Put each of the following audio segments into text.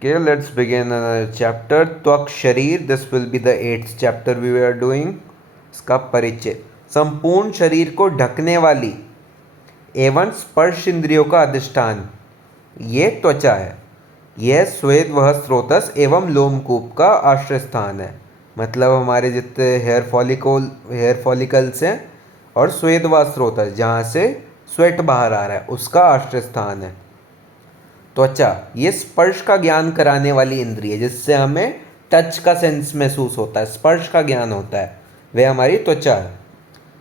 Okay, let's begin another chapter. त्वक शरीर. This will be the 8th chapter we are doing. इसका परिचय. संपूर्ण शरीर को ढकने वाली एवं स्पर्श इंद्रियों का अधिष्ठान ये त्वचा है. यह स्वेद वह स्रोतस एवं लोमकूप का आश्रय स्थान है. मतलब हमारे जितने हेयर फॉलिकल्स हैं और स्वेद व स्रोतस जहाँ से स्वेट बाहर आ रहा है उसका आश्रय स्थान है. त्वचा ये स्पर्श का ज्ञान कराने वाली इंद्रिय है, जिससे हमें टच का सेंस महसूस होता है, स्पर्श का ज्ञान होता है, वह हमारी त्वचा है.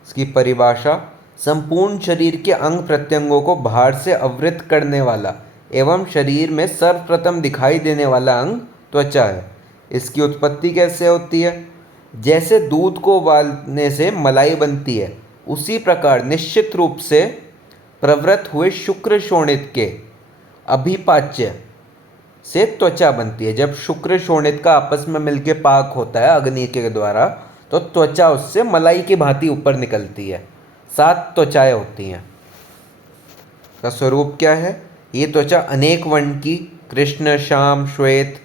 इसकी परिभाषा. संपूर्ण शरीर के अंग प्रत्यंगों को बाहर से आवृत करने वाला एवं शरीर में सर्वप्रथम दिखाई देने वाला अंग त्वचा है. इसकी उत्पत्ति कैसे होती है? जैसे दूध को उबालने से मलाई बनती है, उसी प्रकार निश्चित रूप से प्रवृत्त हुए शुक्र शोणित के अभिपाच्य से त्वचा बनती है. जब शुक्र शोणित का आपस में मिलकर पाक होता है अग्नि के द्वारा, तो त्वचा उससे मलाई की भांति ऊपर निकलती है. 7 त्वचाएं होती हैं. का स्वरूप क्या है? ये त्वचा अनेक वर्ण की, कृष्ण, श्याम, श्वेत,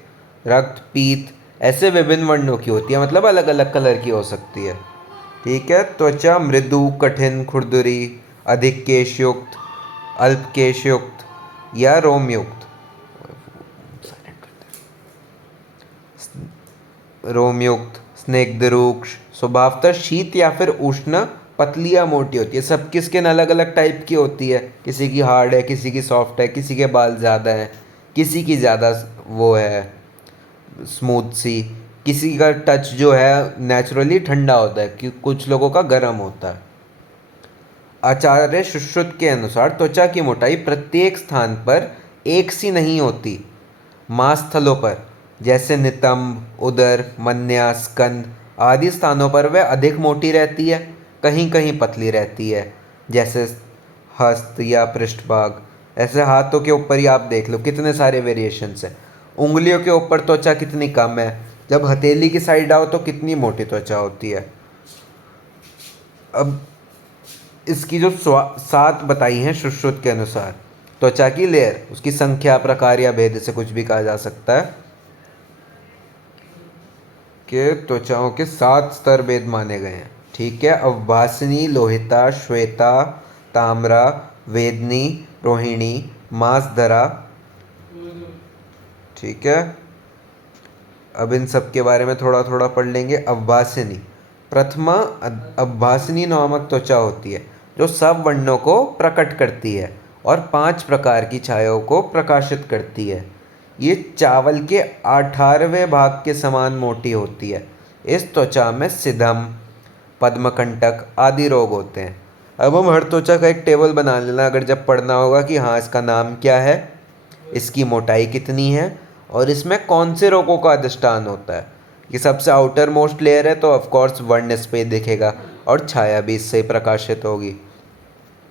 रक्त, पीत ऐसे विभिन्न वर्णों की होती है. मतलब अलग अलग कलर की हो सकती है. ठीक है. त्वचा मृदु, कठिन, खुरदुरी, अधिक केशयुक्त, अल्प केशयुक्त या रोमयुक्त. स्निग्ध, रूक्ष, स्वभावतः शीत या फिर उष्ण, पतली या मोटी होती है. सबकी स्किन अलग अलग टाइप की होती है. किसी की हार्ड है, किसी की सॉफ्ट है, किसी के बाल ज़्यादा हैं, किसी की ज़्यादा वो है स्मूथ सी, किसी का टच जो है नेचुरली ठंडा होता है, कि कुछ लोगों का गर्म होता है. आचार्य सुश्रुत के अनुसार त्वचा की मोटाई प्रत्येक स्थान पर एक सी नहीं होती. मांसस्थलों पर जैसे नितंब, उदर, मन्या, स्कंद आदि स्थानों पर वह अधिक मोटी रहती है, कहीं कहीं पतली रहती है, जैसे हस्त या पृष्ठभाग. ऐसे हाथों के ऊपर ही आप देख लो कितने सारे वेरिएशंस हैं. उंगलियों के ऊपर त्वचा कितनी कम है, जब हथेली की साइड आओ तो कितनी मोटी त्वचा होती है. अब इसकी जो 7 बताई हैं सुश्रुत के अनुसार त्वचा की लेयर, उसकी संख्या, प्रकार या भेद से कुछ भी कहा जा सकता है कि त्वचाओं के 7 स्तर भेद माने गए हैं. ठीक है. अवभासनी, लोहिता, श्वेता, ताम्रा, वेदनी, रोहिणी, मांसधरा. ठीक है. अब इन सब के बारे में थोड़ा थोड़ा पढ़ लेंगे. अवभासनी. प्रथमा अवभासनी नामक त्वचा होती है जो सब वर्णों को प्रकट करती है और 5 प्रकार की छायाओं को प्रकाशित करती है. ये चावल के 18वें भाग के समान मोटी होती है. इस त्वचा में सिधम, पद्मकंटक आदि रोग होते हैं. अब हम हर त्वचा का एक टेबल बना लेना, अगर जब पढ़ना होगा कि हाँ इसका नाम क्या है, इसकी मोटाई कितनी है और इसमें कौन से रोगों का अधिष्ठान होता है. ये सबसे आउटर मोस्ट लेयर है तो ऑफकोर्स वर्ण इस पे दिखेगा और छाया भी इससे ही प्रकाशित होगी.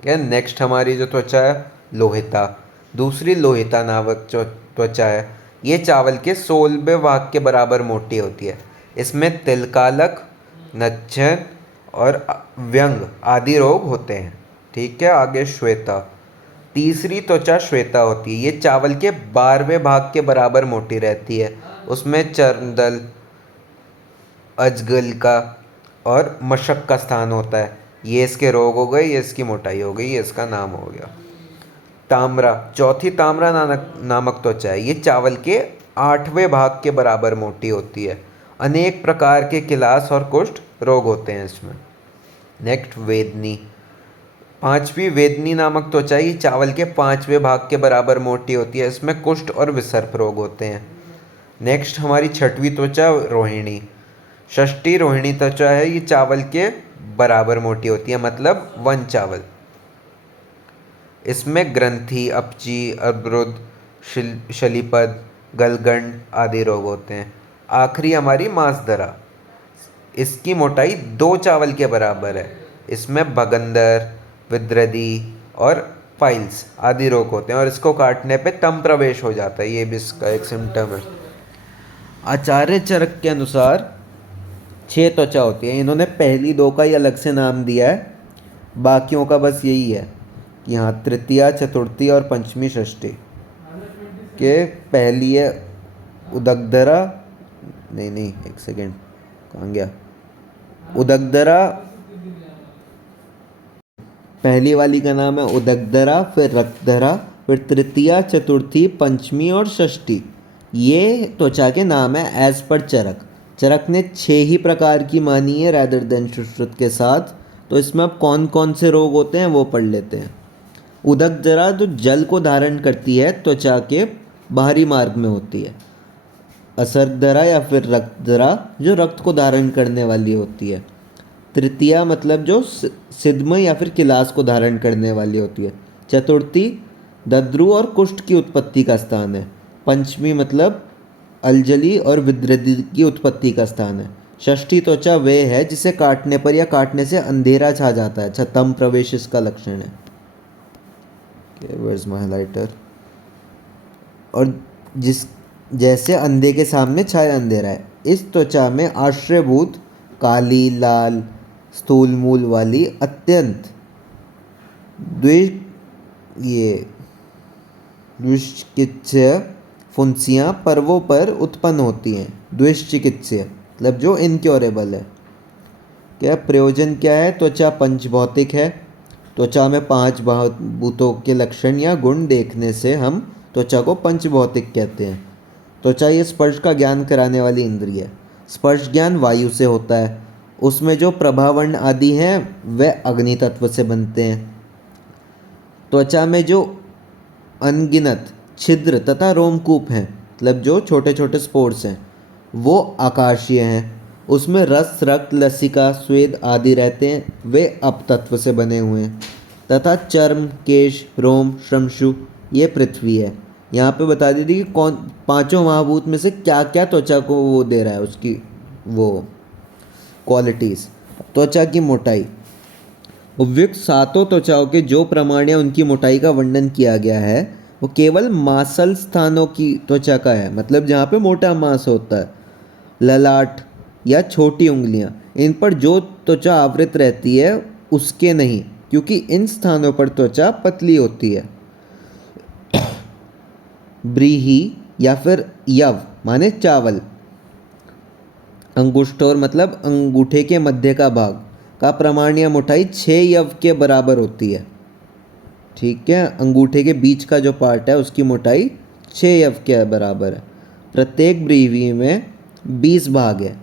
क्या नेक्स्ट हमारी जो त्वचा है लोहिता. दूसरी लोहिता नामक जो त्वचा है, ये चावल के 16वें भाग के बराबर मोटी होती है. इसमें तिलकालक, नच्छन और व्यंग आदि रोग होते हैं. ठीक है. आगे श्वेता. तीसरी त्वचा श्वेता होती है. ये चावल के 12वें भाग के बराबर मोटी रहती है. उसमें चर्मदल, अजगल का और मशक का स्थान होता है. ये इसके रोग हो गए, ये इसकी मोटाई हो गई, ये इसका नाम हो गया. ताम्रा. चौथी ताम्रा नामक त्वचा है. ये चावल के 8वें भाग के बराबर मोटी होती है. अनेक प्रकार के किलास और कुष्ठ रोग होते हैं इसमें. नेक्स्ट वेदनी. 5वीं वेदनी नामक त्वचा ये चावल के 5वें भाग के बराबर मोटी होती है. इसमें कुष्ठ और विसर्प रोग होते हैं. नेक्स्ट हमारी 6वीं त्वचा रोहिणी. 6ठी रोहिणी त्वचा है. ये चावल के बराबर मोटी होती है, मतलब 1 चावल. इसमें ग्रंथि, अपची, अर्बुद, शलीपद, गलगंड आदि रोग होते हैं. आखिरी हमारी मांसधरा. इसकी मोटाई 2 चावल के बराबर है. इसमें भगंदर, विद्रदी और फाइल्स आदि रोग होते हैं और इसको काटने पे तम प्रवेश हो जाता है. ये भी इसका एक सिम्टम है. आचार्य चरक के अनुसार 6 त्वचा होती है. इन्होंने पहली 2 का ही अलग से नाम दिया है, बाकियों का बस यही है कि हाँ तृतीया, चतुर्थी और पंचमी, षष्ठी के पहली है उदगदरा, नहीं एक सेकेंड, कहाँ गया? उदगदरा, पहली वाली का नाम है उदगदरा, फिर रक्तधरा, फिर तृतीया, चतुर्थी, पंचमी और षष्ठी। ये त्वचा के नाम है एज पर चरक। चरक ने 6 ही प्रकार की मानी है रैदर देन सुश्रुत के साथ। तो इसमें अब कौन कौन से रोग होते हैं वो पढ़ लेते हैं। उदगदरा जो जल को धारण करती है त्वचा के बाहरी मार्ग में होती है। असर्गधरा या फिर रक्तधरा जो रक्त को धारण करने वाली होती है। तृतीया मतलब जो सिद्म या फिर किलास को धारण करने वाली होती है। चतुर्थी दद्रु और कुष्ठ की उत्पत्ति का स्थान है। पंचमी मतलब अलजली और विद्रदि की उत्पत्ति का स्थान है। षष्ठी त्वचा वे है जिसे काटने पर या काटने से अंधेरा छा जाता है। छतम प्रवेश इसका लक्षण है। Where's my highlighter? और जिस जैसे अंधे के सामने छाया अंधेरा है, इस त्वचा में आश्रयभूत काली, लाल, स्थूल मूल वाली अत्यंत द्विचिकित्सीय फुंसियाँ पर्वों पर उत्पन्न होती हैं। द्विचिकित्सीय मतलब जो इनक्योरेबल है। क्या प्रयोजन क्या है? त्वचा पंचभौतिक है। त्वचा में 5 भूतों के लक्षण या गुण देखने से हम त्वचा को पंचभौतिक कहते हैं। त्वचा ये स्पर्श का ज्ञान कराने वाली इंद्रिय है। स्पर्श ज्ञान वायु से होता है। उसमें जो प्रभावर्ण आदि हैं वह अग्नि तत्व से बनते हैं। त्वचा में जो अनगिनत छिद्र तथा रोमकूप हैं, मतलब जो छोटे छोटे स्पोर्स हैं, वो आकाशीय हैं। उसमें रस, रक्त, लसिका, स्वेद आदि रहते हैं, वे अपतत्व से बने हुए हैं। तथा चर्म, केश, रोम, श्रमशु ये पृथ्वी है। यहाँ पे बता दी थी कि कौन 5 महाभूत में से क्या क्या त्वचा को वो दे रहा है, उसकी वो क्वालिटीज़। त्वचा की मोटाई, उपयुक्त 7 त्वचाओं के जो प्रमाण या उनकी मोटाई का वर्णन किया गया है वो केवल मांसल स्थानों की त्वचा का है, मतलब जहाँ पे मोटा मांस होता है। ललाट या छोटी उंगलियां, इन पर जो त्वचा आवृत रहती है उसके नहीं, क्योंकि इन स्थानों पर त्वचा पतली होती है। ब्रीही या फिर यव माने चावल। अंगुष्ठोर मतलब अंगूठे के मध्य का भाग का प्रमाण या मोटाई 6 यव के बराबर होती है। ठीक है, अंगूठे के बीच का जो पार्ट है उसकी मोटाई 6 यव के बराबर है। प्रत्येक ब्रीही में 20 भाग है।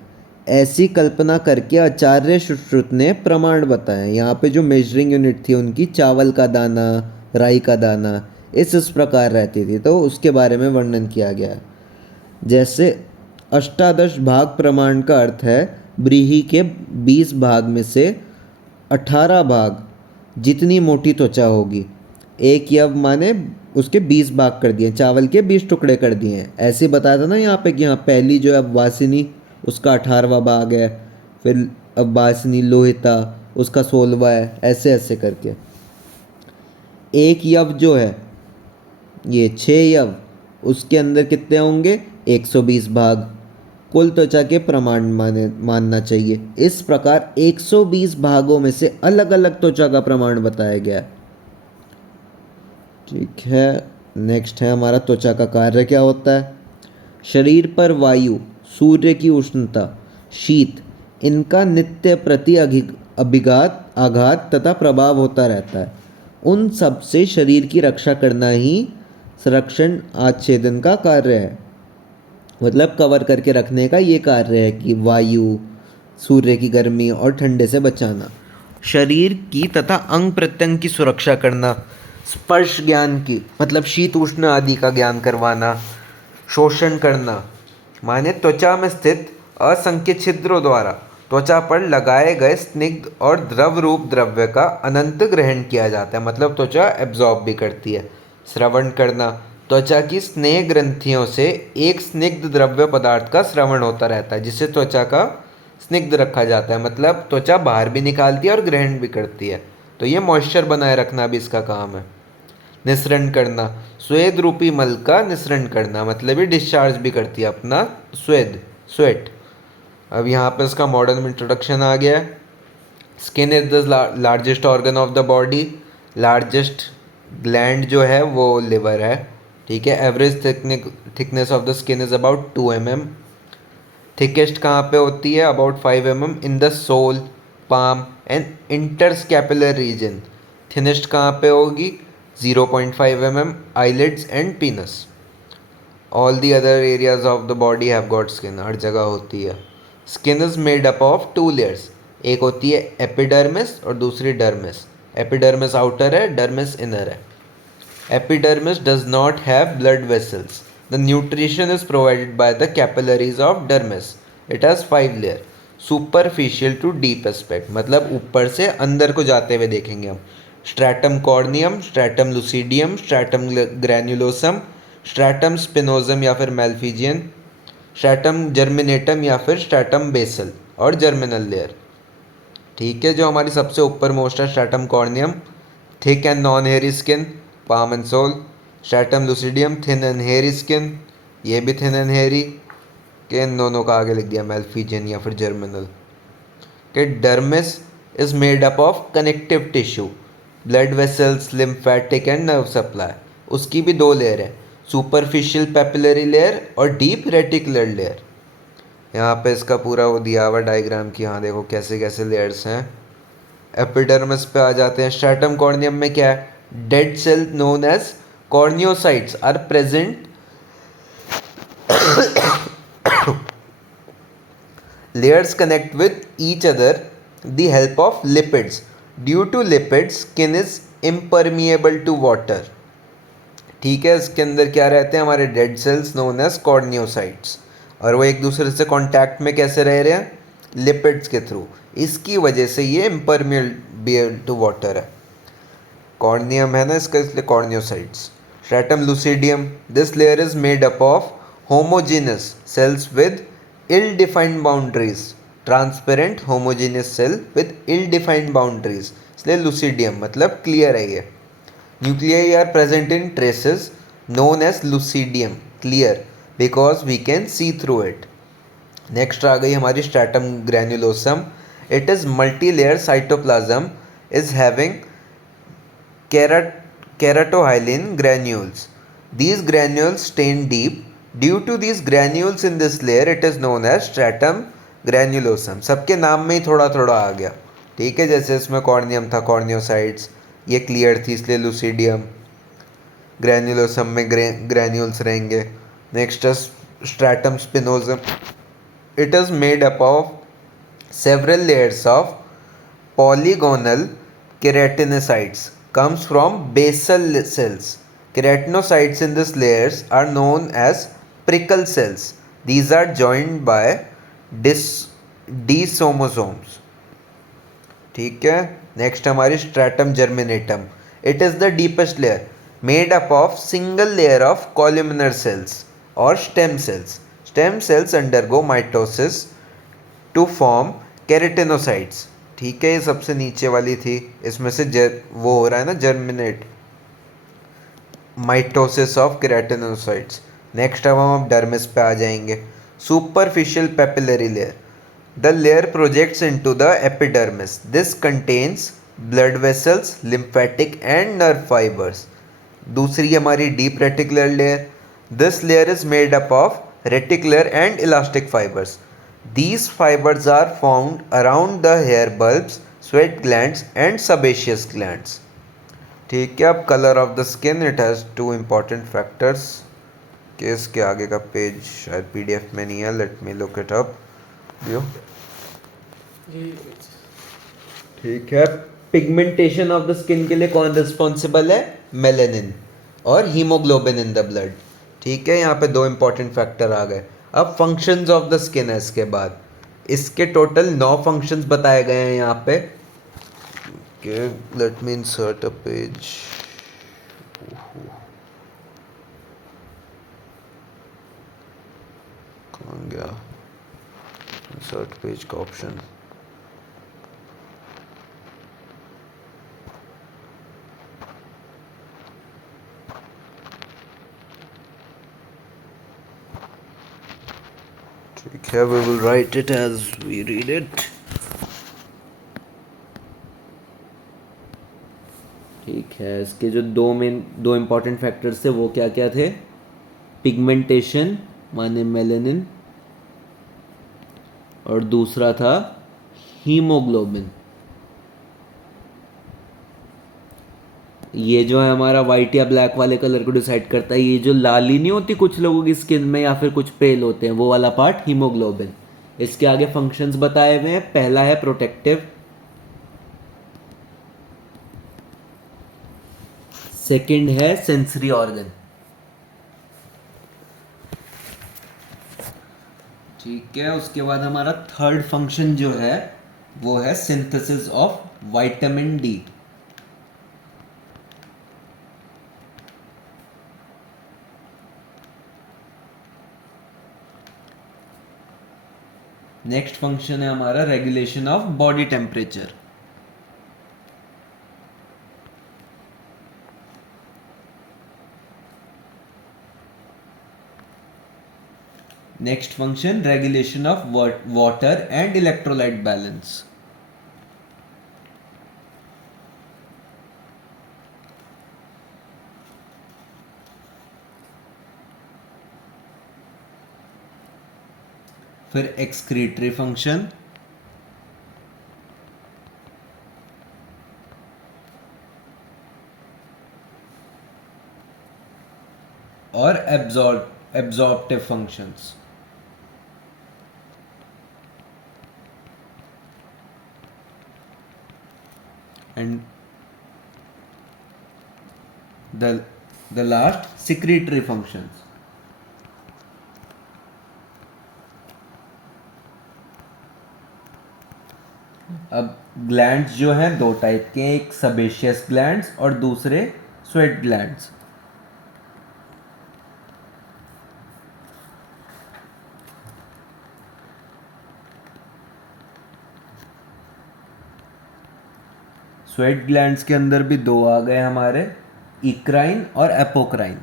ऐसी कल्पना करके आचार्य सुश्रुत ने प्रमाण बताए। यहाँ पे जो मेजरिंग यूनिट थी उनकी चावल का दाना, राई का दाना इस प्रकार रहती थी, तो उसके बारे में वर्णन किया गया है। जैसे 18 भाग प्रमाण का अर्थ है ब्रीही के 20 भाग में से 18 भाग जितनी मोटी त्वचा होगी। 1 यव माने उसके 20 भाग कर दिए, चावल के 20 टुकड़े कर दिए हैं। ऐसे बताया था ना यहाँ पे कि यहाँ पहली जो है वासिनी उसका 18वां भाग है, फिर अब वासिनी लोहिता उसका 16वां है, ऐसे ऐसे करके। 1 यव जो है ये 6 यव, उसके अंदर कितने होंगे? 120 भाग। कुल त्वचा के प्रमाण मानना चाहिए। इस प्रकार 120 भागों में से अलग अलग त्वचा का प्रमाण बताया गया। ठीक है, नेक्स्ट है हमारा त्वचा का कार्य क्या होता है। शरीर पर वायु, सूर्य की उष्णता, शीत इनका नित्य प्रति अभिघात, आघात तथा प्रभाव होता रहता है। उन सब से शरीर की रक्षा करना ही संरक्षण आच्छेदन का कार्य है, मतलब कवर करके रखने का ये कार्य है कि वायु, सूर्य की गर्मी और ठंडे से बचाना, शरीर की तथा अंग प्रत्यंग की सुरक्षा करना, स्पर्श ज्ञान की मतलब शीत उष्ण आदि का ज्ञान करवाना, शोषण करना माने त्वचा में स्थित असंख्य छिद्रों द्वारा त्वचा पर लगाए गए स्निग्ध और द्रव रूप द्रव्य का अनंत ग्रहण किया जाता है, मतलब त्वचा एब्जॉर्ब भी करती है। श्रवण करना, त्वचा की स्नेह ग्रंथियों से एक स्निग्ध द्रव्य पदार्थ का श्रवण होता रहता है, जिससे त्वचा का स्निग्ध रखा जाता है, मतलब त्वचा बाहर भी निकालती है और ग्रहण भी करती है। तो ये मॉइस्चर बनाए रखना भी इसका काम है। निस्सरण करना, स्वेद रूपी मल का निस्सरण करना, मतलब ये डिस्चार्ज भी करती है अपना स्वेट। अब यहाँ पे इसका मॉडर्न इंट्रोडक्शन आ गया है। Skin is the largest organ of the body. Largest gland जो है वो लिवर है। ठीक है। Average thickness of the skin is about 2 mm। Thickest कहाँ पे होती है? About 5 mm in the sole, palm and interscapular region. Thinnest कहाँ पे होगी? 0.5 mm eyelids and penis. All the other areas of the body have got skin, हर जगह होती है। Skin is made up of 2 layers. एक होती है एपिडर्मिस और दूसरी डर्मिस। एपिडर्मिस आउटर है, डर्मिस इनर है। Epidermis does not have blood vessels. The nutrition is provided by the capillaries of dermis. It has 5 layers. Superficial to deep aspect, मतलब ऊपर से अंदर को जाते हुए देखेंगे हम। Stratum corneum, stratum lucidum, stratum granulosum, stratum spinosum या फिर मैल्फिजियन, स्ट्रैटम जर्मिनेटम या फिर स्ट्रैटम बेसल और जर्मिनल लेयर। ठीक है, जो हमारी सबसे ऊपर मोस्ट है stratum corneum, thick and non hairy skin, palm and sole. Stratum lucidum, thin and hairy skin, ये भी थिन एंड हेयरी के, इन दोनों का आगे लिख दिया मैल्फिजियन या फिर जर्मिनल। के dermis is made up of connective tissue, blood vessels, lymphatic and nerve supply. उसकी भी 2 लेयर है, सुपरफिशियल पेपिलरी लेयर और डीप रेटिकुलर लेयर। यहाँ पे इसका पूरा वो दिया हुआ डायग्राम की, यहाँ देखो कैसे कैसे लेयर्स हैं। एपिडर्मिस पे आ जाते हैं। स्ट्रैटम कॉर्नियम में क्या है? Dead cell known as corneocytes are present. layers connect with each other the help of lipids. Due to lipids skin is impermeable to water। ठीक है, इसके अंदर क्या रहते हैं? हमारे डेड सेल्स नोन एज कॉर्नियोसाइट्स, और वो एक दूसरे से कांटेक्ट में कैसे रह रहे हैं? लिपिड्स के थ्रू। इसकी वजह से ये इम्परमिएबल टू वाटर है। कॉर्नियम है ना इसका, इसलिए corneocytes. Stratum lucidum, this layer is made up of homogenous cells with ill defined boundaries. Transparent homogenous cell with ill defined boundaries, इसलिए लुसिडियम मतलब क्लियर है ये। Nuclei are present in traces known as lucidum clear because we can see through it. Next आ गई हमारी stratum granulosum. It is multi layer cytoplasm is having keratohyalin granules. These granules stain deep. Due to these granules in this layer, it is known as stratum granulosum. सबके नाम में ही थोड़ा थोड़ा आ गया। ठीक है, जैसे इसमें कॉर्नियम था, कॉर्नियोसाइट्स, ये क्लियर थी इसलिए लुसिडियम। ग्रैन्युलोसम में ग्रैन्यूल्स रहेंगे। Next stratum spinosum. It is made up of several layers of polygonal keratinocytes, comes from basal cells. Keratinocytes in these layers are known as prickle cells. These are joined by disomosomes. ठीक है, next हमारी stratum germinativum. It is the deepest layer made up of single layer of columnar cells और stem cells. Stem cells undergo mitosis to form keratinocytes. ठीक है, ये सबसे नीचे वाली थी, इसमें से वो हो रहा है ना जर्मिनेट, माइटोसिस ऑफ केरेटिनोसाइट्स। नेक्स्ट अब हम डर्मिस पे आ जाएंगे। Superficial papillary layer, the layer projects into the epidermis. This contains blood vessels, lymphatic and nerve fibres. दूसरी हमारी deep reticular layer. This layer is made up of reticular and elastic fibres. These fibers are found around the hair bulbs, sweat glands and sebaceous glands. ठीक है, अब colour of the skin, it has 2 important factors। कि इसके आगे का page शायद PDF में नहीं है, let me look it up. ठीक है, पिगमेंटेशन ऑफ द स्किन के लिए कौन रिस्पॉन्सिबल है? मेलेनिन और हीमोग्लोबिन इन द ब्लड। ठीक है, यहाँ पे 2 important फैक्टर आ गए। अब फंक्शंस ऑफ द स्किन है इसके बाद। इसके टोटल 9 फंक्शंस बताए गए हैं यहाँ पे। Let me insert a page. कौन गया इंसर्ट पेज का ऑप्शन? ठीक है, we will write it as we read it। ठीक है। इसके जो दो इम्पॉर्टेंट फैक्टर्स थे वो क्या क्या थे? पिगमेंटेशन माने मेलेनिन, और दूसरा था हीमोग्लोबिन। ये जो है हमारा वाइट या ब्लैक वाले कलर को डिसाइड करता है। ये जो लाली नहीं होती कुछ लोगों की स्किन में या फिर कुछ पेल होते हैं, वो वाला पार्ट हीमोग्लोबिन। इसके आगे फंक्शंस बताए हुए हैं। पहला है प्रोटेक्टिव, सेकंड है सेंसरी ऑर्गन। ठीक है, उसके बाद हमारा थर्ड फंक्शन जो है वो है synthesis of vitamin D. Next function है हमारा regulation of body temperature. Next function regulation of water and electrolyte balance. फिर एक्सक्रीटरी फंक्शन, और absorptive functions. And the last secretory functions. अब ग्लैंड्स जो हैं दो टाइप के हैं, एक सेबेशियस ग्लैंड्स और दूसरे स्वेट ग्लैंड्स। स्वेट ग्लैंड्स के अंदर भी दो आ गए हमारे, इक्राइन और एपोक्राइन।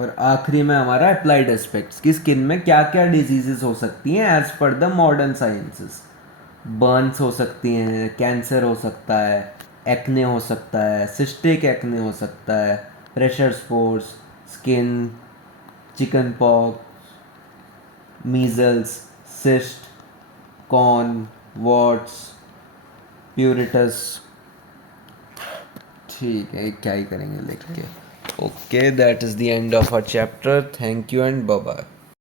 और आखिरी में हमारा अप्लाइड एस्पेक्ट्स की स्किन में क्या क्या डिजीजेस हो सकती हैं as per the modern sciences. Burns हो सकती हैं, कैंसर हो सकता है, एक्ने हो सकता है, सिस्टिक एक्ने हो सकता है, pressure sores, skin, chicken pox, measles, cyst, corn, warts, pruritus. ठीक है, क्या ही करेंगे लिख के। Okay, that is the end of our chapter. Thank you and bye bye.